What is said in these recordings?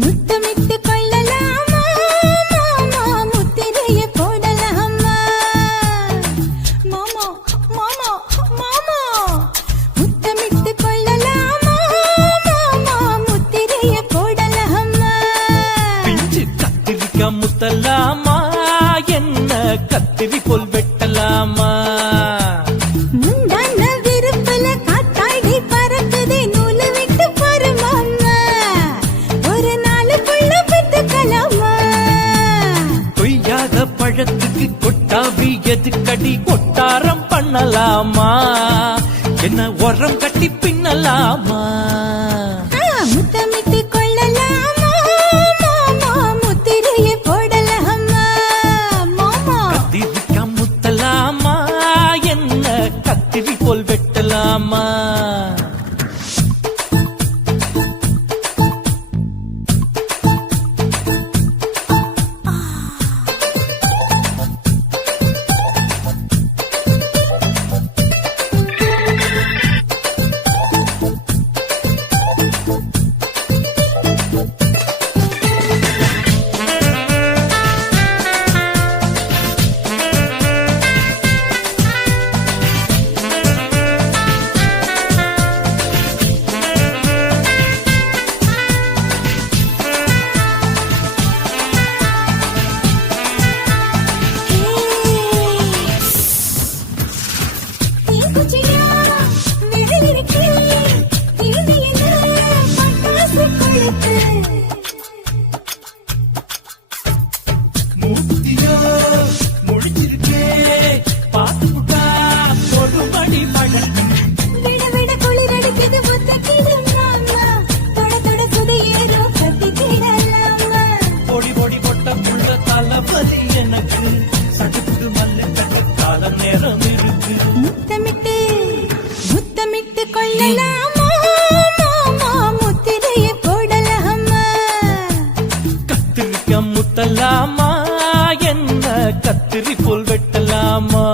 முத்தமிட்டு கொள்ளலாமா மாமா முத்திரையை போடலாமா மாமா மாமா மாமா முத்தமிட்டு கொள்ளலாமா மாமா முத்திரையை போடலாமா பிஞ்சு கத்திரிக்காய் முத்தலாமா என்ன கத்திரி போல் வெட்டலாமா முந்தான விருப்பல காத்தாடி பறக்குதே நூலு விட்டு பாரு மாமா ஒரு நாளுக்குள்ள பெத்துக்கலாமா கொய்யாத பழத்துக்கு கொட்டாவி எதுக்கடி கொட்டாரம் பண்ணலாமா என்ன உரம் கட்டி பின்னலாமா முத்தமிட்டு கொள்ளலாமா மாமா முத்திரையை போடலாமா மாமா கத்திரிக்காய் முத்தலாமா என்ன கத்திரி போல் வெட்டலாமா தீக்குச்சியா விரலிருக்கு தீண்டியது பட்டாசு கொளுத்து மூத்தியோ முடிச்சிருக்கே பாத்துட்டா ஒரு மணி பழம் விட விட குளிர் அடிக்குது ஒத்தக்கிது மாமா தொட தொட சுதையேறோ கத்திக்கிடலாமா பொடி பொடி கொட்ட புள்ள தளபதி எனக்கு சடுக்கு மல்லு கட்ட கால நேரம் இருக்கு முத்தமிட்டு முத்தமிட்டு கொள்ளலாமா மாமா முத்திரையை போடலாமா கத்திரிக்காய் முத்தலாமா என்ன கத்திரி போல் வெட்டலாமா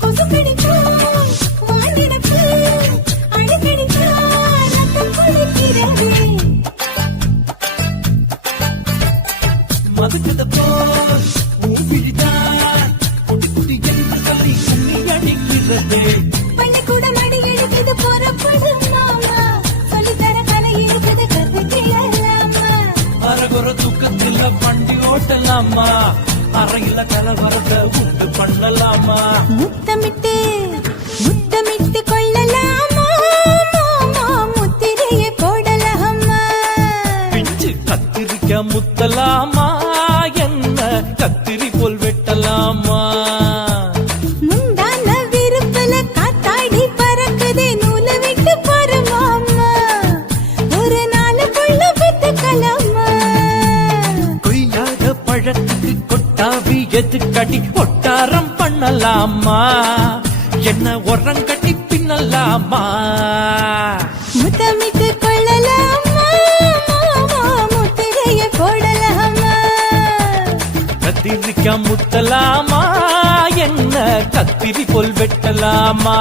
கொசு கடிச்சா வாண்டிடப்பு அடிக்கடிச்சா ரத்தம் குளிக்கிறது மதுக்கத போல் ஊபிடிதான் குட்டி குட்டி என்று சொல்லி கும்மி அடிக்கிறது பள்ளிக்கூடம் அடி எடுக்குது புறப்படும் மாமா சொல்லித்தர கலை இருக்குது கத்துக்கிடலாமா அரகுற தூக்கத்தில் வண்டி ஓட்டலாமா அறையில கலவரத்தை உண்டு பண்ணலாமா முத்தமிட்டு முத்தமிட்டு கொள்ளலாமா மாமா முத்திரையை போடலாமா பிஞ்சு கத்திரிக்காய் முத்தலாமா என்ன கத்திரி போல் வெட்டலாமா முந்தான விருப்பல காத்தாடி பறக்குதே நூலு விட்டு பாரு மாமா ஒரு நாளுக்குள்ள பெத்துக்கலாமா கொய்யாத பழத்துக்கு கொட்டாவி எதுக்கடி கொட்டாரம் பண்ணலாமா என்ன உரம் கட்டி பின்னலாமா முத்தமிட்டு கொள்ளலாமா மாமா முத்திரையை போடலாமா கத்திரிக்காய் முத்தலாமா என்ன கத்திரி போல் வெட்டலாமா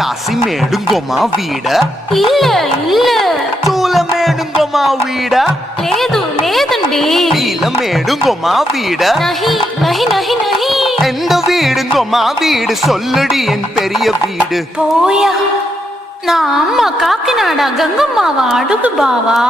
కాసి మేడుంగోమా వీడ இல்ல இல்ல తూల మేడుంగోమా వీడ లేదు లేదండి నీల మేడుంగోమా వీడ நஹி நஹி நஹி நஹி எந்த வீடுங்கோமா வீடு சொல்லுடி என் பெரிய வீடு போயா நான் அம்மா காக்கிநாடா கங்கம்மாவா அடுகு பாவா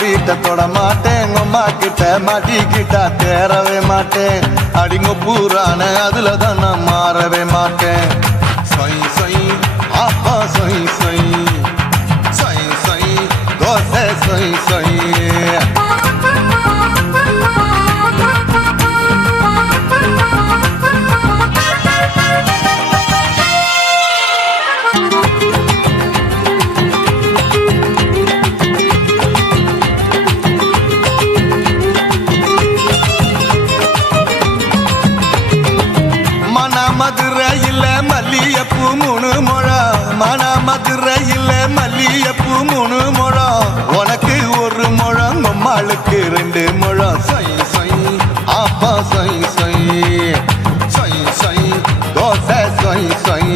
வீட்டை தொட மாட்டேன் அம்மா கிட்ட மாட்டிக்கிட்டா தேரவே மாட்டேன் அடிங்க பூரான அதுல தான் நான் மாறவே மாட்டேன் சொய் சொய் அப்பா சொய் சொய் சொய் சொய் தோசை சொய் சொய் மதுரையில் மல்லியப்பூ 3 முழம் மன மதுரையில் மல்லியப்பூ 3 முழம் உனக்கு 1 முழம் அம்மாளுக்கு 2 முழம் சொய் சொய் அப்பா சொய் சொய் சொய் சொய் தோசை சொய் சொய்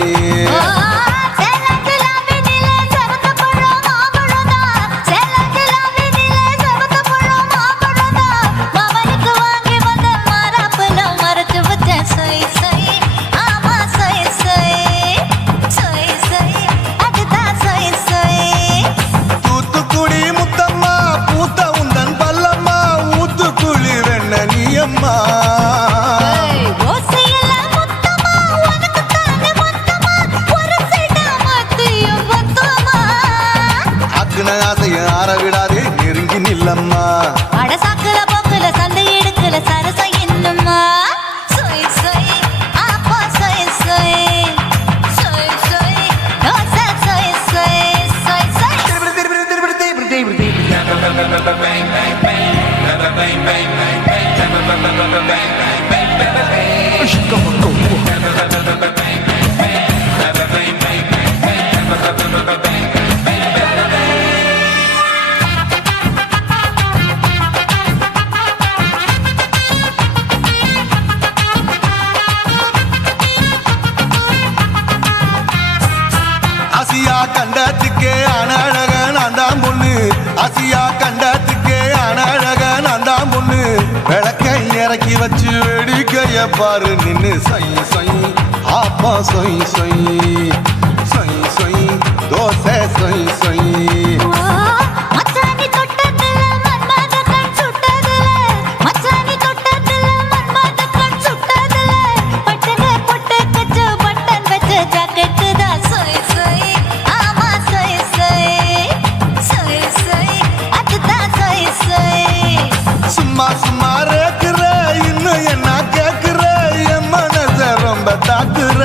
ஆற விடாதே நெருங்கி நில்லம்மா அடசாக்குல போக்குல சந்தை எடுக்கல சரச இன்னும்மா சொய் சொய் அப்பா சொய் சொய் சொய் சொய் தோசை சொய் சொய் சொய் சொய் ஆசியா கண்டத்துக்கே அனழக நான் தான் பொண்ணு ஆசியா கண்டத்துக்கே அனழக நான் தான் பொண்ணு விளக்கை இறக்கி வச்சு வேடிக்கைய பாரு நின்னு சொய் சொய் ஆப்பா சொய் சொய் சொய் சொய் தோசை சொய் சொய் சும்மா சும்மா ரேக்குற இன்னும் என்ன கேக்குற என் மனச ரொம்ப தாக்குற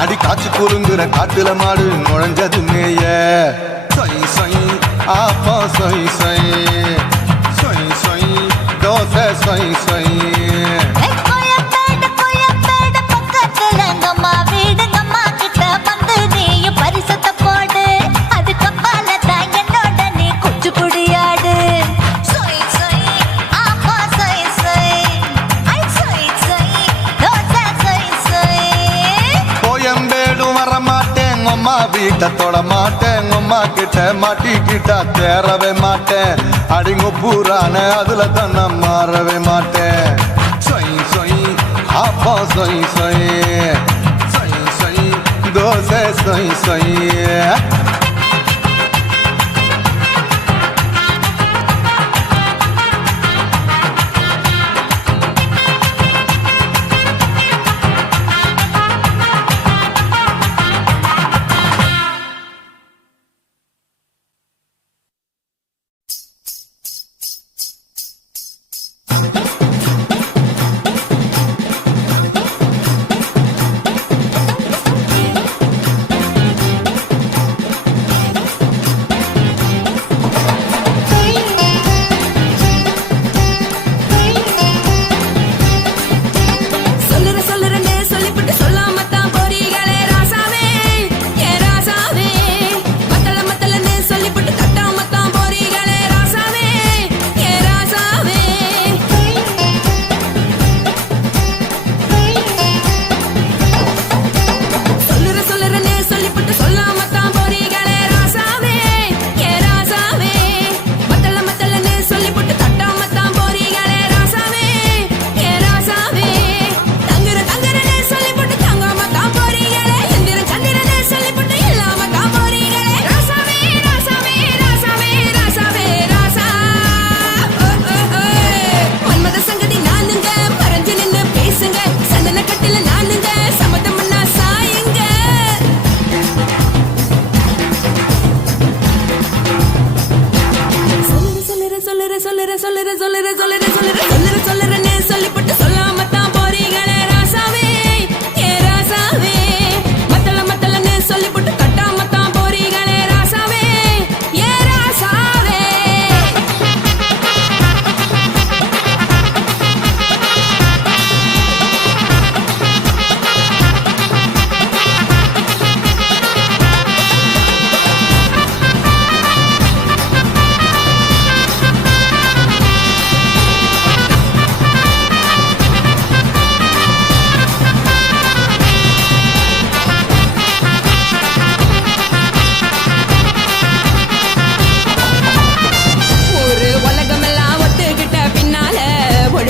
அடி காய்ச்சி குறுங்குற காட்டுல மாடு நுழைஞ்சது மேய சொய் சொய் ஆப்பா சொய் சொய் சொய் சொய் தோசை சொய் சொய் வீட்டை தொட மாட்டேன் அம்மா கிட்ட மாட்டிக்கிட்டா தேரவே மாட்டேன் அடிங்க பூரான அதுல தான் நான் மாறவே மாட்டேன் சொய் சொய் அப்பா சொய் சொய் சொய் சொய் தோசை சொய் சொய்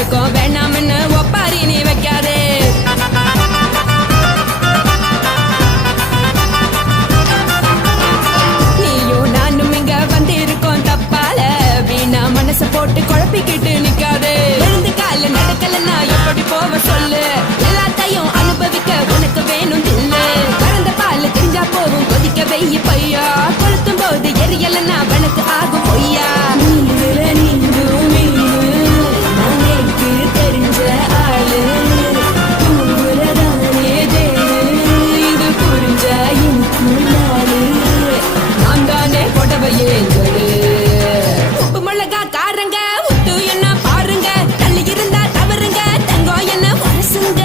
பழக்கம் வேணாம்னு ஒப்பாரி நீ வைக்காதே. நீயும் நானும் இங்க வந்து இருக்கோம் தப்பால, வீணா மனச போட்டு குழப்பிக்கிட்டு நிக்காதே. எழுந்து கால நடக்கலன்னா எப்படி போவ சொல்லு, எல்லாத்தையும் அனுபவிக்க உனக்கு வேணும் தில்லு. கறந்த பால் தெரிஞ்சா போகும் கொதிக்க வெய்ய பையா, கொளுத்தும் போது எரியலன்னா வனக்கு ஆகும் பொய்யா. நீங்கள நீங்களும் மீனு, நான் எனக்கு தெரிஞ்ச ஆளு, தூங்குறதானே தேனு, இது புரிஞ்ச எனக்கு நாளு, நான் தானே புடவையே சொல்லு. உப்பு மிளகா காரங்க உத்து என்ன பாருங்க, தள்ளி இருந்தா தவறுங்க தங்கம் என்ன வரசுங்க.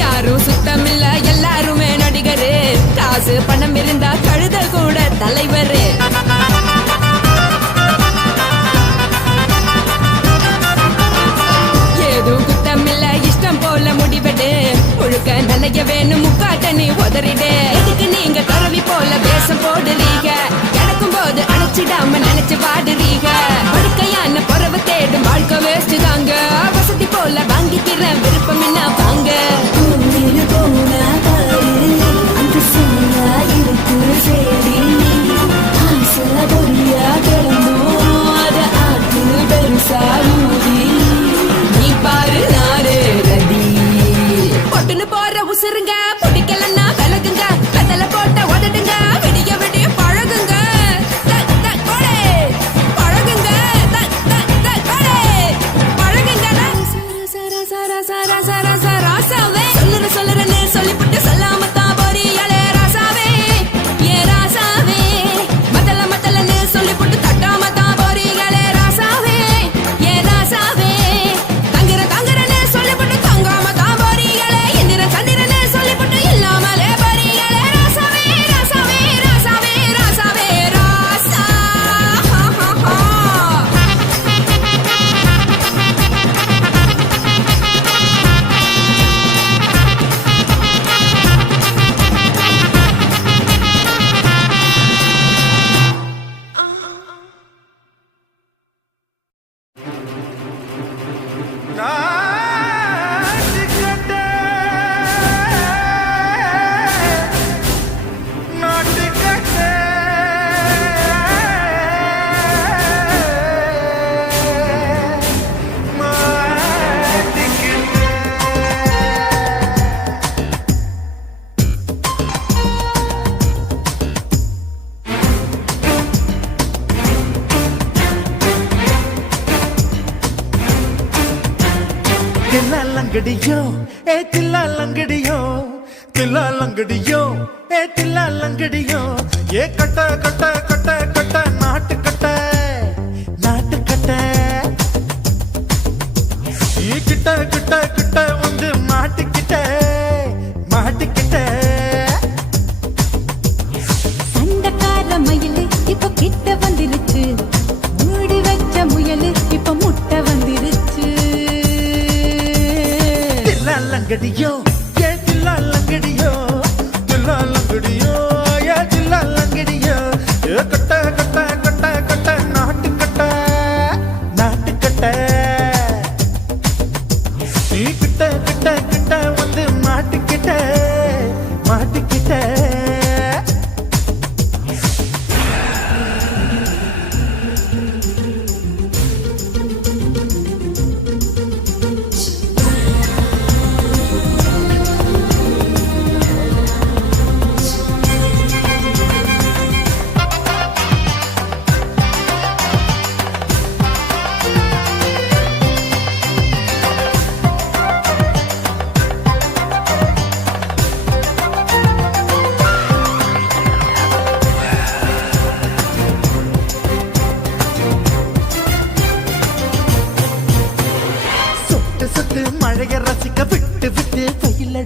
யாரும் சுத்தமில்ல எல்லாருமே நடிகரு, காசு பணம் இருந்தா கழுத கூட தலைவரு. ஏதும் குத்தமில்ல இஷ்டம் போல முடிவெடு, முழுக்க நனைய வேணும் முக்காட்ட நீ உதறிடு. எதுக்கு நீங்க கரவி போல வேஷம் போடுறீங்க, கிடக்கும் போது அணைச்சிடாம நினைச்சு பாடுறீங்க. படுக்கையான பொறவை தேடும் வாழ்க்கை வேஸ்ட் தாங்க, வசதி போல வாங்கிக்கிற விருப்பம் என்ன வாங்க. நீ பாரு நாரு ரதி பொட்டுன்னு போற உசுருங்க, பிடிக்கலன்னா விலகுங்க, கதல போட்ட உதடுங்க, விடிய விடிய பழகுங்க. பழகுங்க பழகுங்க. ராசாவே சொல்லுறன்னு சொல்லிவிட்டு சொல்லாமத்தான் போறியாலே ராசாவே, ஏ ராசாவே மத்தலன்னு சொல்லிவிட்டு தட்டாமத்தான் போறியாலே ராசாவே, ஏ ராசாவே தங்குறன்னு சொல்லிவிட்டு தங்காமத்தான் போறியாலே, எந்திர சந்திரன்னு சொல்லிவிட்டு இல்லாமலே போறியாலே ராசாவே ராசாவே ராசாவே ராசாவே ராசா. தில்லாலங்கடியோ ஏ தில்லாலங்கடியோ, தில்லாலங்கடியோ ஏ தில்லாலங்கடியோ, ஏ கட்ட கட்ட கட்ட கட்ட நாட்டு கட்ட நாட்டு கட்ட, ஈ கிட்ட கிட்ட கிட்ட வந்து மாட்டிக்கிட்ட மாட்டிக்கிட்ட. சண்டக்கார மயிலு இப்ப கிட்ட வந்துருச்சு, மூடி வச்ச முயலு இப்ப முட்டை வந்துருச்சு. தில்லாலங்கடியோ ஏ தில்லாலங்கடியோ, தில்லாலங்கடியோ ஏ தில்லாலங்கடியோ, ஏ கட்ட கட்ட கட்ட கட்ட நாட்டு கட்ட நாட்டு கட்ட, நீ கிட்ட கிட்ட கிட்ட வந்து மாட்டிக்கிட்ட மாட்டிக்கிட்ட.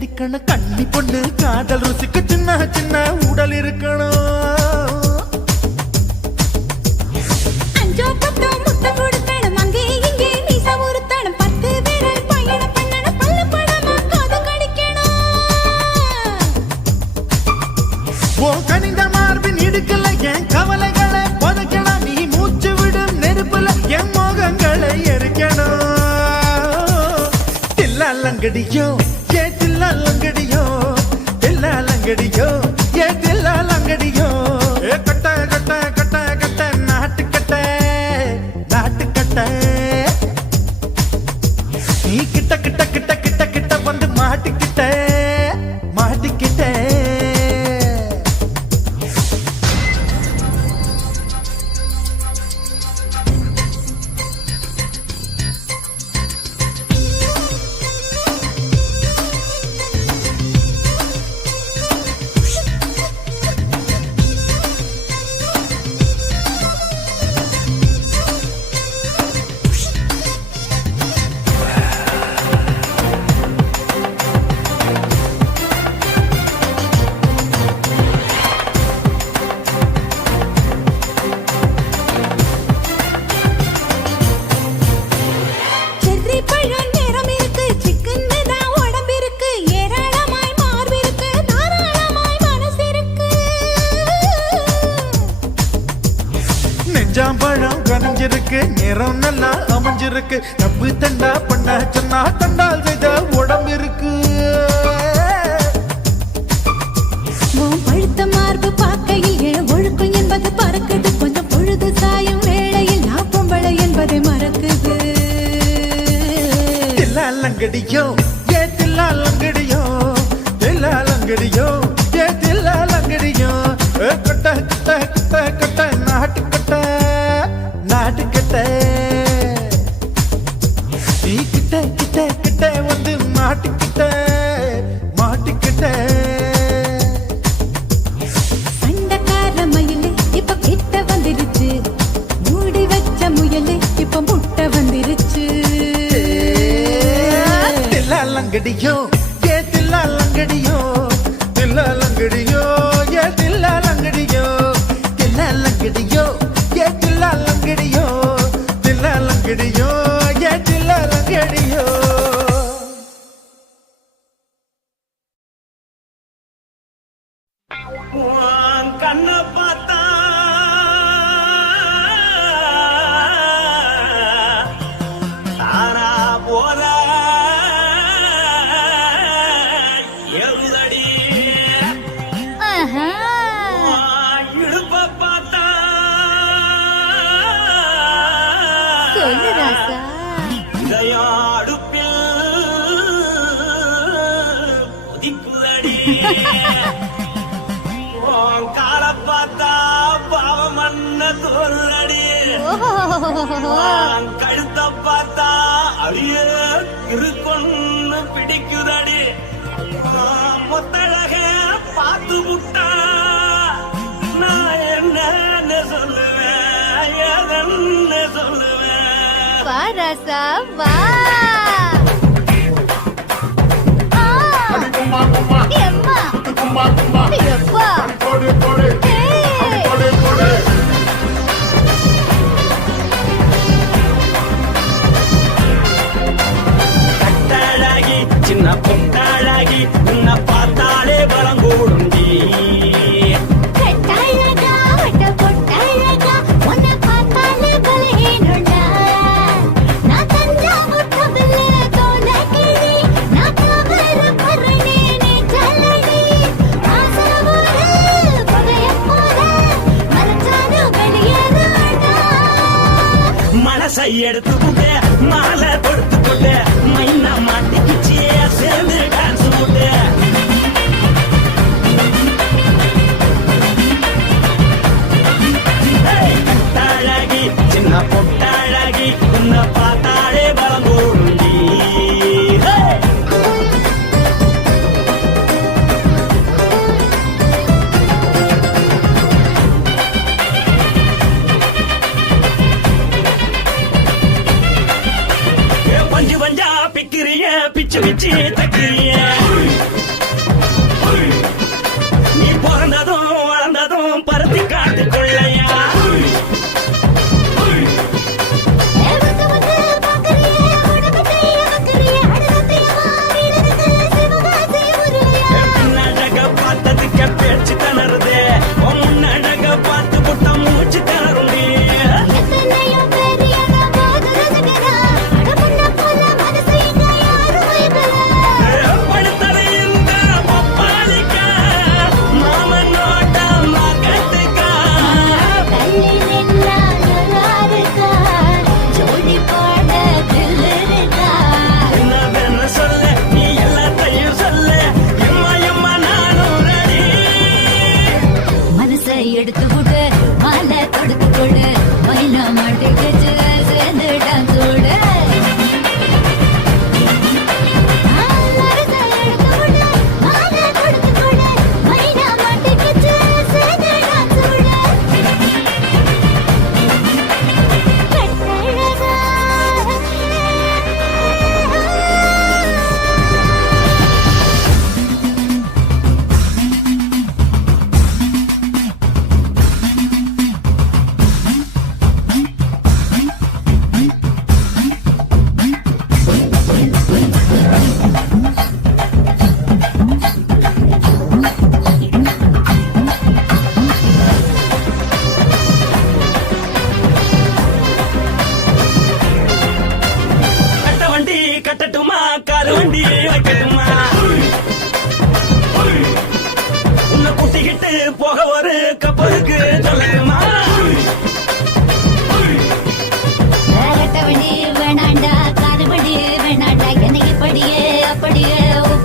அடிக்கணும் கண்ணி பொண்ணு காதல் ருசிக்கு சின்ன சின்ன உடல் இருக்கணும். அஞ்சோ பத்தோ முத்த கொடுத்தணும் அங்கே இங்கே மீச உறுத்தணும் 10 விரல் பயணம் பண்ணணும் பல்ல படமா காது கடிக்கணும். ஓ கனிந்த மார்பின் இடுக்கல என் கவலைகளை புதைக்கணும். நீ மூச்சு விடும் நெருப்புல என் மோகங்களை எரிக்கணும். தில்லாலங்கடியோ ஏ தில்லாலங்கடியோ தில்லாலங்கடியோ ஏ தில்லாலங்கடியோ ஏ கட்ட கட்ட கட்ட கட்ட நாட்டு கட்ட நாட்டு கட்ட நீ கிட்ட கிட்ட கிட்ட கிட்ட கிட்ட வந்து மாட்டிக்கிட்ட மாட்டிக்கிட்ட. செர்ரி பழம் நிறம் இருக்கு சிக்கன்னு தான் உடம்பு இருக்கு ஏராளமாய் மார்பு இருக்கு தாராளமாய் மனசு இருக்கு. நெஞ்சாம்பழம் கனிஞ்சிருக்கு நிறம் நல்லா அமைஞ்சிருக்கு தப்பு தண்டா பண்ண சொன்னா தண்டால் செய்த உடம்பு இருக்கு. உன் பழுத்த மார்பு பார்க்கையில் என் ஒழுக்கம் என்பது பறக்குது கொஞ்சம் பொழுது சாயும் வேளையில் நான் பொம்பளை என்பதை மறக்குது. தில்லாலங்கடியோ ஏ தில்லாலங்கடியோ தில்லாலங்கடியோ ஏ தில்லாலங்கடியோ கட்ட கட்ட கட்ட கட்ட நாட்டு கட்ட நாட்டு கட்ட நீ கிட்ட கிட்ட கிட்ட வந்து மாட்டிக்கிட்ட மாட்டிக்கிட்ட. சண்டக்கார மயிலு இப்ப கிட்ட வந்துருச்சு மூடி வச்ச முயலு இப்ப முட்டை வந்துருச்சு. தில்லாலங்கடியோ ஏ தில்லாலங்கடியோ தில்லாலங்கடியோ ஏ தில்லாலங்கடியோ தில்லாலங்கடியோ ஏ தில்லாலங்கடியோ தில்லாலங்கடியோ ஏ தில்லாலங்கடியோ. உன் கண்ணை பார்த்தா தானா போற எழுதடி ஆஹா. இடுப்ப பார்த்தா சொல்லு ராசா. இதயம் அடுப்பில் உதிக்குதடி உன் கால பார்த்தா பாவம் மண்ண தோல்றடி கழுத்த பார்த்தா அழிய இருக்குன்னு பிடிக்குதடி மொத்தழக பார்த்து புட்டா நான் என்ன சொல்லுவேன் எதன்னு சொல்லுவேன். வா ராசா வா. ஆ. எம்மா. எப்பா. ஏய். கட்டழகி சின்ன பொட்டழகி உன்னை பார்த்தாலே பலம் கூடுஞ்சி. கட்டழகா, வட்ட பொட்டழகா, உன்னை பார்த்தாலே பலகீனம்டா. நான் தஞ்சாவூர் கவிழ தோலகிரி, நான் கவர பரணி நீ ஜல்லடி. ஆசையோடு புகையப் போல மறைச்சாலும் வெளியேறாடா. மனசை எடுத்துக்கிட்டு மாலை கொடுத்துக்கிட்டு மைனா மாட்டிக்கிச்சு சேர்ந்து டான்ஸ் போட்டு. கட்டழகி சின்ன பொட்டழகி உன்னை பார்த்தாலே பலம் கூடுஞ்சி. பஞ்சு பஞ்சா பிக்கிறிய பிச்சு பிச்சு தக்கிறிய